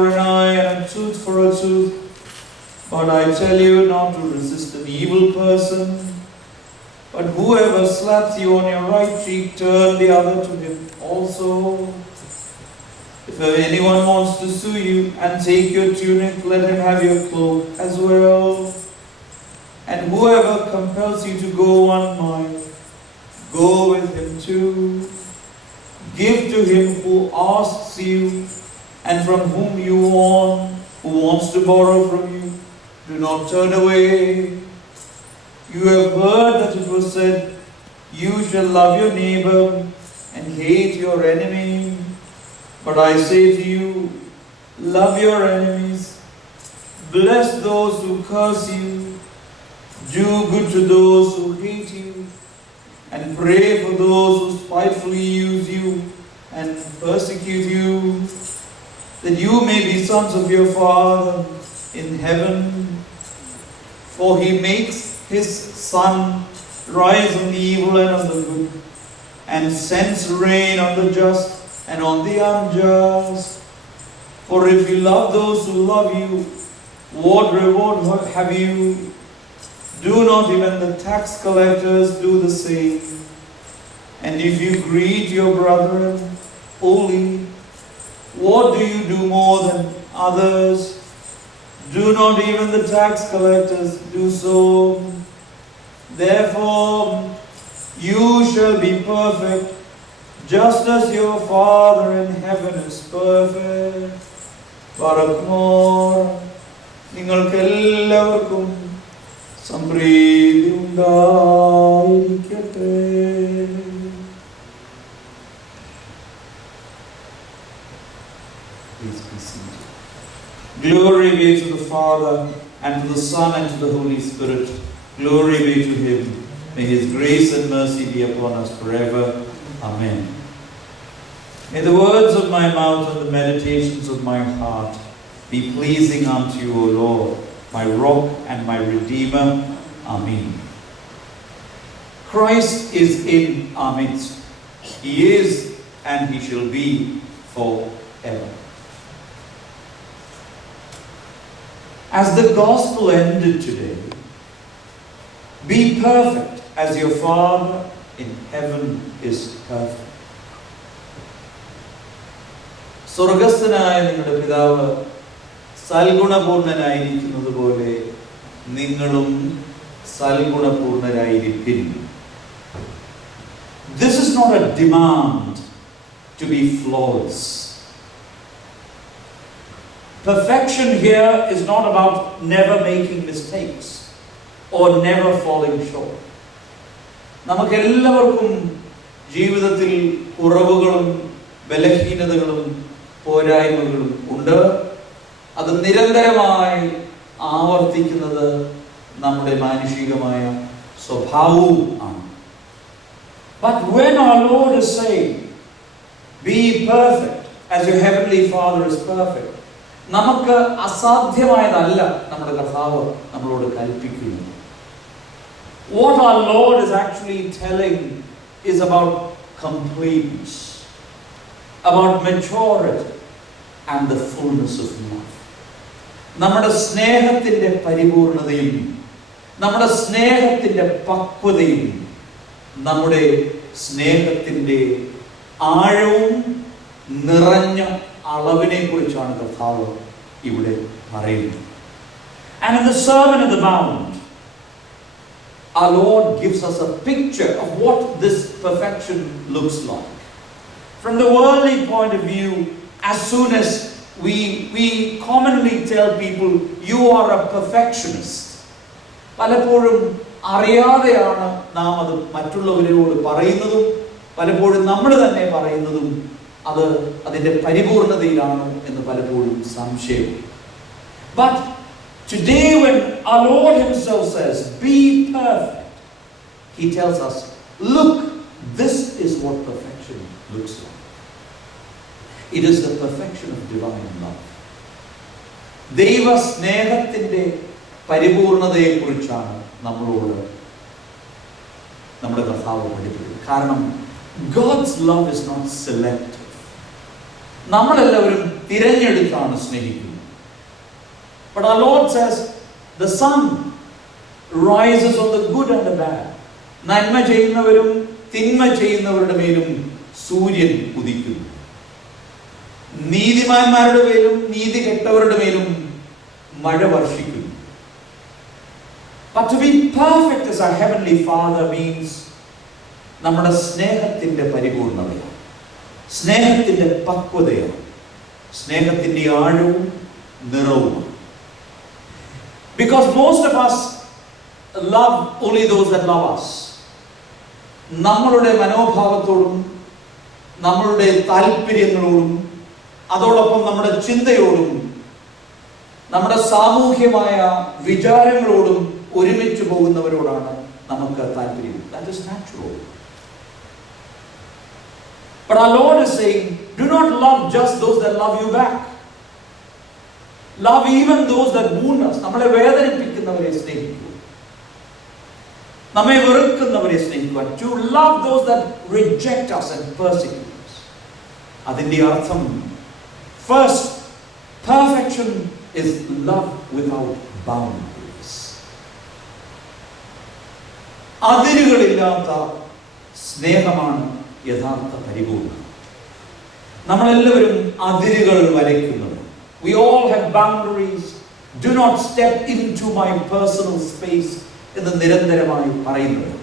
for an eye and a tooth for a tooth. But I tell you not to resist an evil person. But whoever slaps you on your right cheek, turn the other to him also. If anyone wants to sue you and take your tunic, let him have your cloak as well. And whoever compels you to go 1 mile, go with him too. Give to him who asks you, and from whom you want, who wants to borrow from you. Do not turn away. You have heard that it was said, you shall love your neighbor and hate your enemy. But I say to you, love your enemies, bless those who curse you, do good to those who hate you, and pray for those who spitefully use you and persecute you, that you may be sons of your Father in heaven. For he makes his sun rise on the evil and on the good, and sends rain on the just and on the unjust. For if you love those who love you, what reward have you? Do not even the tax collectors do the same? And if you greet your brethren only, what do you do more than others? Do not even the tax collectors do so? Therefore, you shall be perfect, just as your Father in heaven is perfect. Barakmor, ningalkellavarkum sampriti undayirikkate. Please be seated. Glory be to the Father, and to the Son, and to the Holy Spirit. Glory be to him. May his grace and mercy be upon us forever. Amen. May the words of my mouth and the meditations of my heart be pleasing unto you, O Lord, my rock and my redeemer. Amen. Christ is in our midst. He is and he shall be forever. As the gospel ended today, be perfect as your Father in heaven is perfect. സ്വർഗസ്ഥനായ നിങ്ങളുടെ പിതാവ് സൽഗുണപൂർണനായിരിക്കുന്നത് പോലെ നിങ്ങളും സൽഗുണപൂർണരായിരിപ്പിൻ. This is not a demand to be flawless. Perfection here is not about never making mistakes or never falling short. നമുക്കെല്ലാവർക്കും ജീവിതത്തിൽ കുറവുകളും ബലഹീനതകളും പോരായ്മകളും ഉണ്ട്. അത് നിരന്തരമായി ആവർത്തിക്കുന്നത് നമ്മുടെ മാനുഷികമായ സ്വഭാവവും ആണ്. But when our Lord is saying, be perfect as your heavenly Father is perfect, നമുക്ക് അസാധ്യമായതല്ല നമ്മുടെ കർത്താവ് നമ്മളോട് കൽപ്പിക്കുന്നത്. What our Lord is actually telling is about completeness, about maturity and the fullness of love. നമ്മുടെ സ്നേഹത്തിന്റെ പരിപൂർണതയും നമ്മുടെ സ്നേഹത്തിന്റെ പക്വതയും നമ്മുടെ സ്നേഹത്തിന്റെ ആഴവും നിറഞ്ഞ അളവിനെ കുറിച്ചാണ് കർത്താവ് ഇവിടെ പറയുന്നത്. And in the Sermon on the Mount, our Lord gives us a picture of what this perfection looks like. From the worldly point of view, as soon as we commonly tell people, you are a perfectionist. പലപ്പോഴും അറിയാതെയാണ് നാം അത് മറ്റുള്ളവരോട് പറയുന്നതും പലപ്പോഴും നമ്മൾ തന്നെ പറയുന്നതും അത് അതിന്റെ പരിപൂർണതയിലാണ് എന്ന് പലപ്പോഴും സംശയം. But today when our Lord himself says, be perfect, he tells us, look, this is what perfection looks like. It is the perfection of divine love. ദൈവ സ്നേഹത്തിന്റെ പരിപൂർണതയെ കുറിച്ചാണ് നമ്മളോട് നമ്മുടെ കർത്താവ് പഠിപ്പിക്കുന്നത്. കാരണം God's love is not selective. നമ്മളെല്ലാവരും തിരഞ്ഞെടുത്താണ് സ്നേഹിക്കുന്നത്. But our Lord says, the sun rises on the good and the bad. നന്മ ചെയ്യുന്നവരും തിന്മ ചെയ്യുന്നവരുടെ മേലും സൂര്യൻ ഉദിക്കുന്നു. നീതിമാന്മാരുടെ മേലും നീതി കെട്ടവരുടെ മേലും മഴ വർഷിക്കുന്നു. But to be perfect as our heavenly Father means നമ്മുടെ സ്നേഹത്തിന്റെ പരിപൂർണതയാണ്, സ്നേഹത്തിന്റെ പക്വതയാണ്, സ്നേഹത്തിന്റെ ആഴവും നിറവുമാണ്. Because most of us love only those that love us. നമ്മളുടെ മനോഭാവത്തോടും നമ്മളുടെ താല്പര്യങ്ങളോടും അതോടൊപ്പം നമ്മുടെ ചിന്തയോടും നമ്മുടെ സാമൂഹ്യമായ വിചാരങ്ങളോടും ഒരുമിച്ച് പോകുന്നവരോടാണ് നമുക്ക് താല്പര്യം. That is natural. But our Lord is saying, do not love just those that love you back. Love even those that wound us. നമ്മളെ വേദനിപ്പിക്കുന്നവരെ സ്നേഹിക്കുക, നമ്മെ വെറുക്കുന്നവരെ സ്നേഹിക്കുക. To love those that reject us and persecute us. അതിന്റെ അർത്ഥം, first, perfection is love without boundaries. അതിരുകളില്ലാത്ത സ്നേഹമാണ് യഥാർത്ഥ പരിപൂർണ്ണത. നമ്മളെല്ലാവരും അതിരുകൾ വരയ്ക്കുന്നത്. We all have boundaries. Do not step into my personal space എന്ന് നിരന്തരമായി പറയുന്നത്.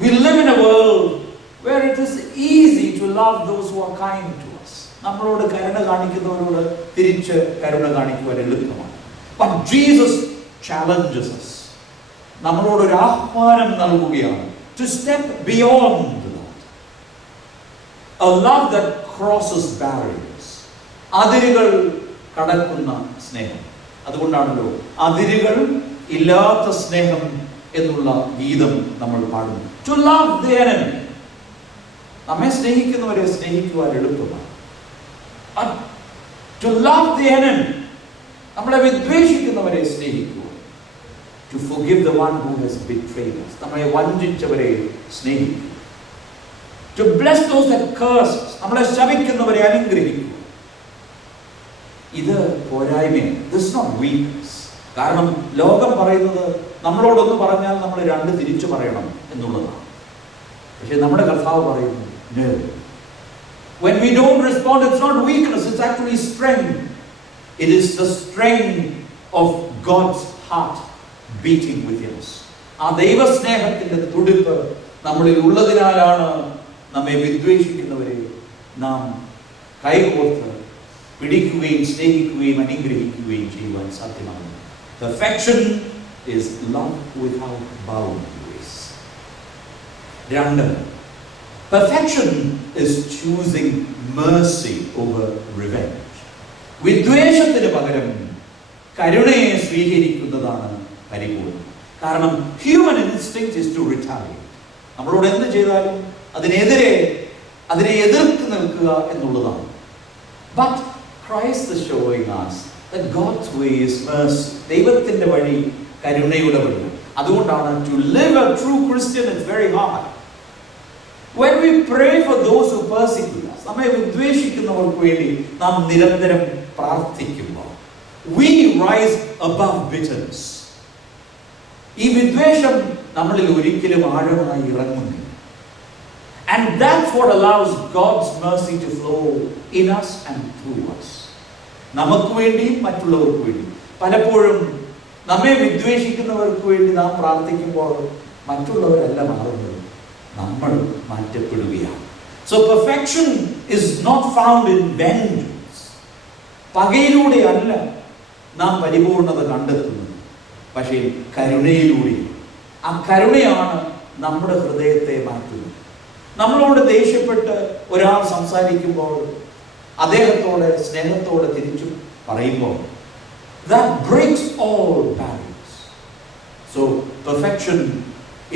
We live in a world where it is easy to love those who are kind to us. നമ്മളോട് കരുണ കാണിക്കുന്നവരോട് തിരിച്ച് കരുണ കാണിക്കുവാൻ എളുപ്പമാണ്. But Jesus challenges us. നമ്മളോട് ഒരു ആഹ്വാനം നൽകുകയാണ്. To step beyond that. A love that crosses barriers. അതിരുകൾ കടക്കുന്ന സ്നേഹം. അതുകൊണ്ടാണല്ലോ അതിരുകൾ ഇല്ലാത്ത സ്നേഹം എന്നുള്ള ഗീതം നമ്മൾ പാടുന്നു. To love the enemy. നമ്മെ സ്നേഹിക്കുന്നവരെ സ്നേഹിക്കുവാൻ എളുപ്പമാണ്. To love the enemy. നമ്മളെ വിദ്വേഷിക്കുന്നവരെ സ്നേഹിക്കുക. To forgive the one who has betrayed us. നമ്മളെ വഞ്ചിച്ചവരെ സ്നേഹിക്കുക. To bless those that curse us. നമ്മളെ ശപിക്കുന്നവരെ അനുഗ്രഹിക്കുക. ഇത് പോരായ്മയാണ്. This is not weakness. കാരണം ലോകം പറയുന്നത് നമ്മളോടൊന്ന് പറഞ്ഞാൽ നമ്മൾ രണ്ട് തിരിച്ചു പറയണം എന്നുള്ളതാണ്. പക്ഷെ നമ്മുടെ കർത്താവ് പറയുന്നു, no. When we don't respond, it's not weakness, it's actually strength. It is the strength of God's heart beating within us. ആ ദൈവസ്നേഹത്തിന്റെ തുടിപ്പ് നമ്മളിൽ ഉള്ളതിനാലാണ് നമ്മെ വിദ്വേഷിക്കുന്നവരെ നാം കൈകോർത്ത് പിടിക്കുകയും സ്നേഹിക്കുകയും അനുഗ്രഹിക്കുകയും ചെയ്യുവാൻ സാധ്യമാണ്. Perfection is love without boundaries. രണ്ട്, perfection is choosing mercy over revenge. വിദ്വേഷത്തിന് പകരം കരുണയെ സ്വീകരിക്കുന്നതാണ് പരിപൂർണ്ണം. കാരണം human instinct is to retaliate. നമ്മളോട് എന്ത് ചെയ്താലും അതിനെ എതിർത്ത് നിൽക്കുക എന്നുള്ളതാണ്. But Christ is showing us that God's way is mercy. ദൈവത്തിന്റെ വഴി കരുണയുടെ വഴി. അതുകൊണ്ടാണ് to live a true Christian is very hard. When we pray for those who persecute us, നമ്മെ വിദ്വേഷിക്കുന്നവർക്ക് വേണ്ടി നാം നിരന്തരം പ്രാർത്ഥിക്കുമ്പോൾ, we rise above bitterness. ഈ വിദ്വേഷം നമ്മളിൽ ഒരിക്കലും ആഴമായി ഇറങ്ങുന്നില്ല. And that's what allows God's mercy to flow in us and through us. നമുക്ക് വേണ്ടിയും മറ്റുള്ളവർക്ക് വേണ്ടി. പലപ്പോഴും നമ്മെ വിദ്വേഷിക്കുന്നവർക്ക് വേണ്ടി നാം പ്രാർത്ഥിക്കുമ്പോൾ മറ്റുള്ളവരല്ല മാറുന്നത്, നമ്മൾ മാറ്റപ്പെടുകയാണ്. So perfection is not found in vengeance. പകയിലൂടെ അല്ല നാം പരിപൂർണത കണ്ടെത്തുന്നത്, പക്ഷേ കരുണയിലൂടെ. ആ കരുണയാണ് നമ്മുടെ ഹൃദയത്തെ മാറ്റുന്നത്. നമ്മളോട് ദേഷ്യപ്പെട്ട് ഒരാൾ സംസാരിക്കുമ്പോൾ അദ്ദേഹത്തോട് സ്നേഹത്തോടെ തിരിച്ചു പറയുമ്പോൾ, that breaks all barriers. So perfection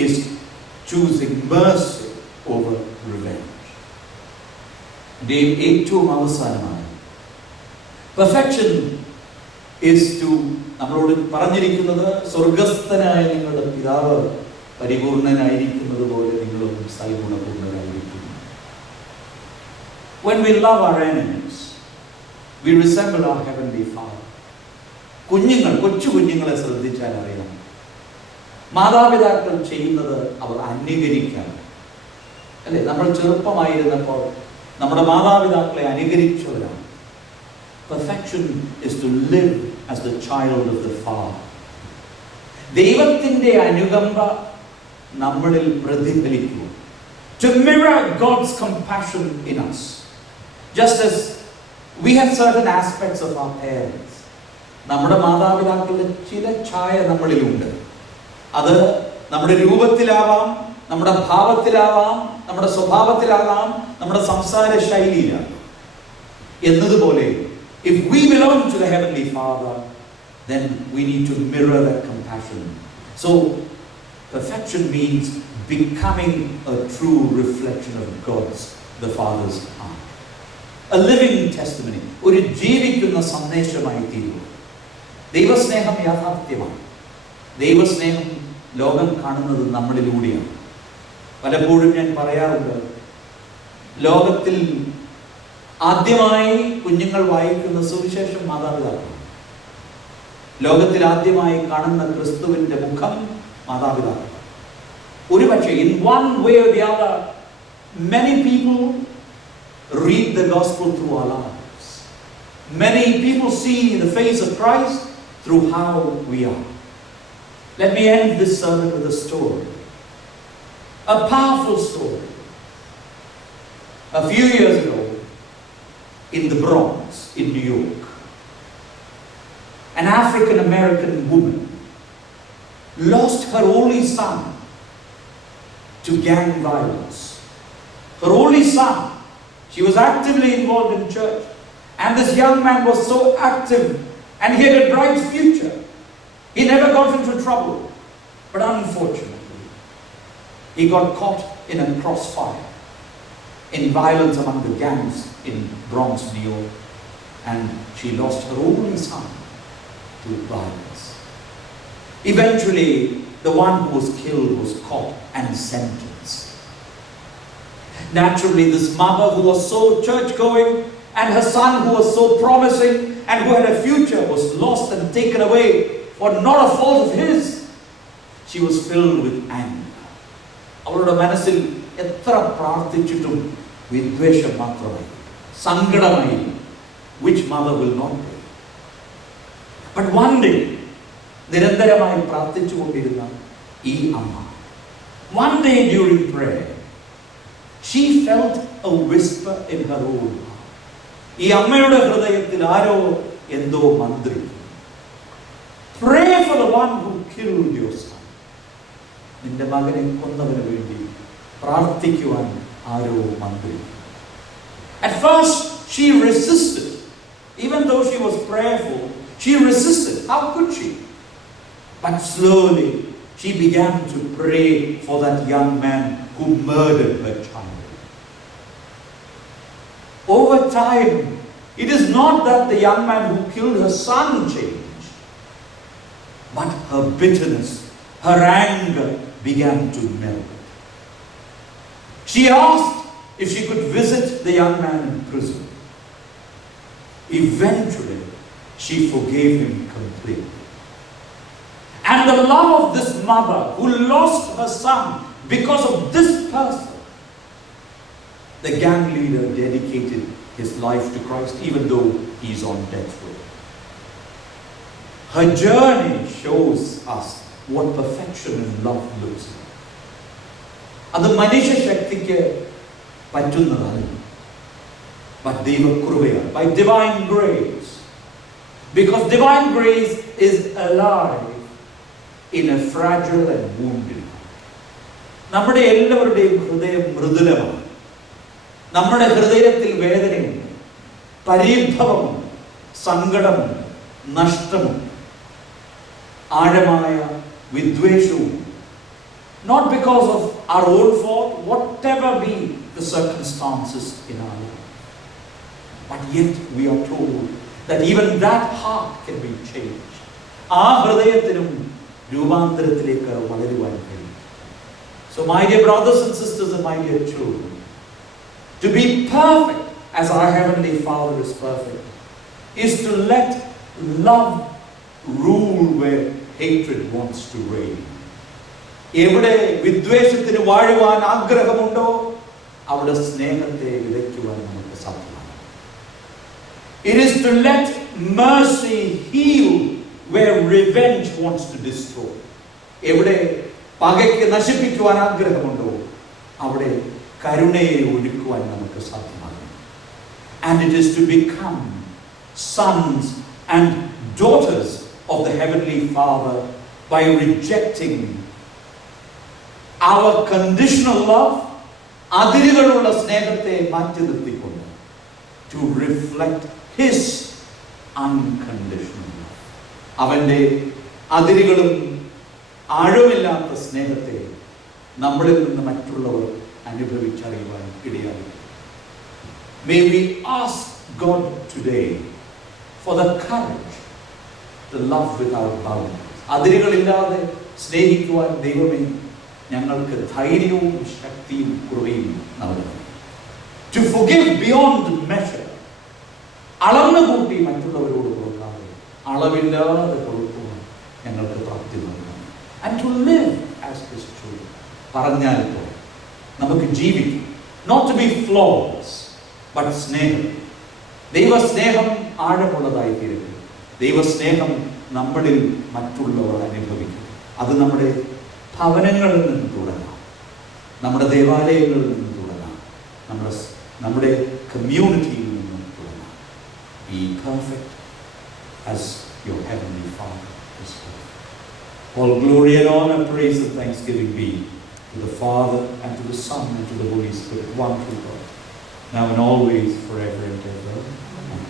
is choosing mercy over revenge. ഏറ്റവും അവസാനമാണ് perfection is to, നമ്മളോട് പറഞ്ഞിരിക്കുന്നത്, സ്വർഗസ്ഥനായ നിങ്ങളുടെ പിതാവ് പരിപൂർണനായിരിക്കുന്നത് പോലെ നിങ്ങളും സൽഗുണപൂർണരായിരിക്കുന്നു. When we love our enemies, we resemble our Heavenly Father. കൊച്ചു കുഞ്ഞുങ്ങളെ ശ്രദ്ധിച്ചാൽ അറിയാം, മാതാപിതാക്കൾ ചെയ്യുന്നത് അവർ അനുകരിക്കാൻ അല്ലേ? നമ്മൾ ചെറുപ്പമായിരുന്നപ്പോൾ നമ്മുടെ മാതാപിതാക്കളെ അനുകരിച്ചവരാണ്. Perfection is to live as the child of the Father. ദൈവത്തിന്റെ അനുകമ്പ നമ്മളിൽ പ്രതിഫലിക്കുക. To mirror God's compassion in us. Just as we have certain aspects of our parents. നമ്മുടെ മാതാപിതാക്കളുടെ ചില ഛായ നമ്മളിലുണ്ട്. അത് നമ്മുടെ രൂപത്തിലാവാം, നമ്മുടെ ഭാവത്തിലാവാം, നമ്മുടെ സ്വഭാവത്തിലാകാം, നമ്മുടെ സംസാര ശൈലിയിലാകാം. എന്നതുപോലെ if we belong to the Heavenly Father, then we need to mirror that compassion. So perfection means becoming a true reflection of God's, the Father's heart. A living testimony. ഒരു ജീവിക്കുന്ന സന്ദേശമായി തീരുക. ദൈവസ്നേഹം യാഥാർത്ഥ്യമാണ്. ദൈവസ്നേഹം ലോകം കാണുന്നത് നമ്മളിലൂടെയാണ്. പലപ്പോഴും ഞാൻ പറയാറുണ്ട്, ലോകത്തിൽ ആദ്യമായി കുഞ്ഞുങ്ങൾ വായിക്കുന്ന സുവിശേഷം മാതാപിതാക്കൾ. ലോകത്തിൽ ആദ്യമായി കാണുന്ന ക്രിസ്തുവിന്റെ മുഖം മാതാപിതാക്കൾ. ഒരുപക്ഷെ in one way or the other, many people read the gospel through our lives. Many people see the face of Christ through how we are. Let me end this sermon with a story. A powerful story. A few years ago, in the Bronx, in New York, an African American woman lost her only son to gang violence. Her only son. She was actively involved in church, and this young man was so active, and he had a bright future. He never got into trouble, but unfortunately, he got caught in a crossfire in violence among the gangs in Bronx, New York, and she lost her only son to violence. Eventually, the one who was killed was caught and sentenced. Naturally, this mother who was so church-going and her son who was so promising and who had a future was lost and taken away for not a fault of his. She was filled with anger. അവളുടെ മനസ്സിൽ എത്ര പ്രാർത്ഥിച്ചിട്ടും വിദ്വേഷം മാത്രമായി, സങ്കടമായി. Which mother will not be? But one day, നിരന്തരമായി പ്രാർത്ഥിച്ചുകൊണ്ടിരുന്ന ഈ അമ്മ, one day during prayer, she felt a whisper in her own heart. ഈ അമ്മയുടെ ഹൃദയത്തിൽ ആരോ എന്തോ മന്ത്രിക്കുന്നു. Pray for the one who killed your son. നിന്റെ മകനെ കൊന്നവന് വേണ്ടി പ്രാർത്ഥിക്കുവാൻ ആരോ മന്ത്രിക്കുന്നു. At first she resisted. Even though she was prayerful, she resisted. How could she? But slowly she began to pray for that young man who murdered her child. Over time, it is not that the young man who killed her son changed, but her bitterness, her anger began to melt. She asked if she could visit the young man in prison. Eventually, she forgave him completely. And the love of this mother who lost her son because of this person, the gang leader dedicated his life to Christ even though he is on death row. Her journey shows us what perfection in love looks like. അത് മനുഷ്യശക്തിക്ക് പറ്റുന്നതല്ല, but ദൈവകൃപയാണ്, by divine grace. Because divine grace is alive in a fragile and wounded heart. നമ്മുടെ എല്ലാവരുടെയും ഹൃദയം മൃദുലമാണ്. നമ്മുടെ ഹൃദയത്തിൽ വേദനയുണ്ട്, പരിഭവമുണ്ട്, സങ്കടമുണ്ട്, നഷ്ടമുണ്ട്, ആഴമായ വിദ്വേഷവും. Not because of our own fault, whatever be the circumstances in our life. But yet we are told that even that heart can be changed. ആ ഹൃദയത്തിനും രൂപാന്തരത്തിലേക്ക് വളരുവാൻ കഴിയും. So my dear brothers and sisters and my dear children, to be perfect as our Heavenly Father is perfect, is to let love rule where hatred wants to reign. എവിടെ വിദ്വേഷത്തിന് വാഴുവാൻ ആഗ്രഹമുണ്ടോ അവിടെ സ്നേഹത്തെ വിതയ്ക്കുവാൻ നമുക്ക് സാധ്യമാണ്. It is to let mercy heal where revenge wants to destroy. എവിടെ പകയ്ക്ക് നശിപ്പിക്കുവാൻ ആഗ്രഹമുണ്ടോ അവിടെ കരുണയെ ഒഴുക്കുവാൻ നമുക്ക് സാധ്യമാണ്. And it is to become sons and daughters of the Heavenly Father by rejecting our conditional love, അതിരുകളുള്ള സ്നേഹത്തെ മാറ്റി നിർത്തിക്കൊണ്ട് to reflect His unconditional love. അവന്റെ അതിരുകളും ആഴമില്ലാത്ത സ്നേഹത്തെ നമ്മളിൽ നിന്ന് മറ്റുള്ളവർ അനുഭവിച്ചറിയുവാൻ ഇടയായി. May we ask God today for the courage to love without boundaries. അതിരുകളില്ലാതെ സ്നേഹിക്കുവാൻ ദൈവമേ ഞങ്ങൾക്ക് ധൈര്യവും ശക്തിയും കൃപയും നൽകണം. To forgive beyond measure. അളന്നു കൂട്ടി മറ്റുള്ളവരോട് കൊടുക്കാതെ അളവില്ലാതെ കൊടുക്കുവാൻ ഞങ്ങൾക്ക് പ്രാപ്തി നൽകണം. And to live as His children. പറഞ്ഞാൽ നമുക്ക് ജീവിക്കും. Not to be flawless, but സ്നേഹം. ദൈവസ്നേഹം ആഴമുള്ളതായി തീരട്ടെ. ദൈവസ്നേഹം നമ്മളിൽ മറ്റുള്ളവർ അനുഭവിക്കും. അത് നമ്മുടെ ഭവനങ്ങളിൽ നിന്ന് തുടങ്ങാം, നമ്മുടെ ദേവാലയങ്ങളിൽ നിന്ന് തുടങ്ങാം, നമ്മുടെ കമ്മ്യൂണിറ്റിയിൽ നിന്ന് തുടങ്ങാം. Be perfect as your heavenly Father is perfect. All glory and honor, praise and thanksgiving be to the Father and to the Son and to the Holy Spirit, one true God, now and always, forever and ever. Amen.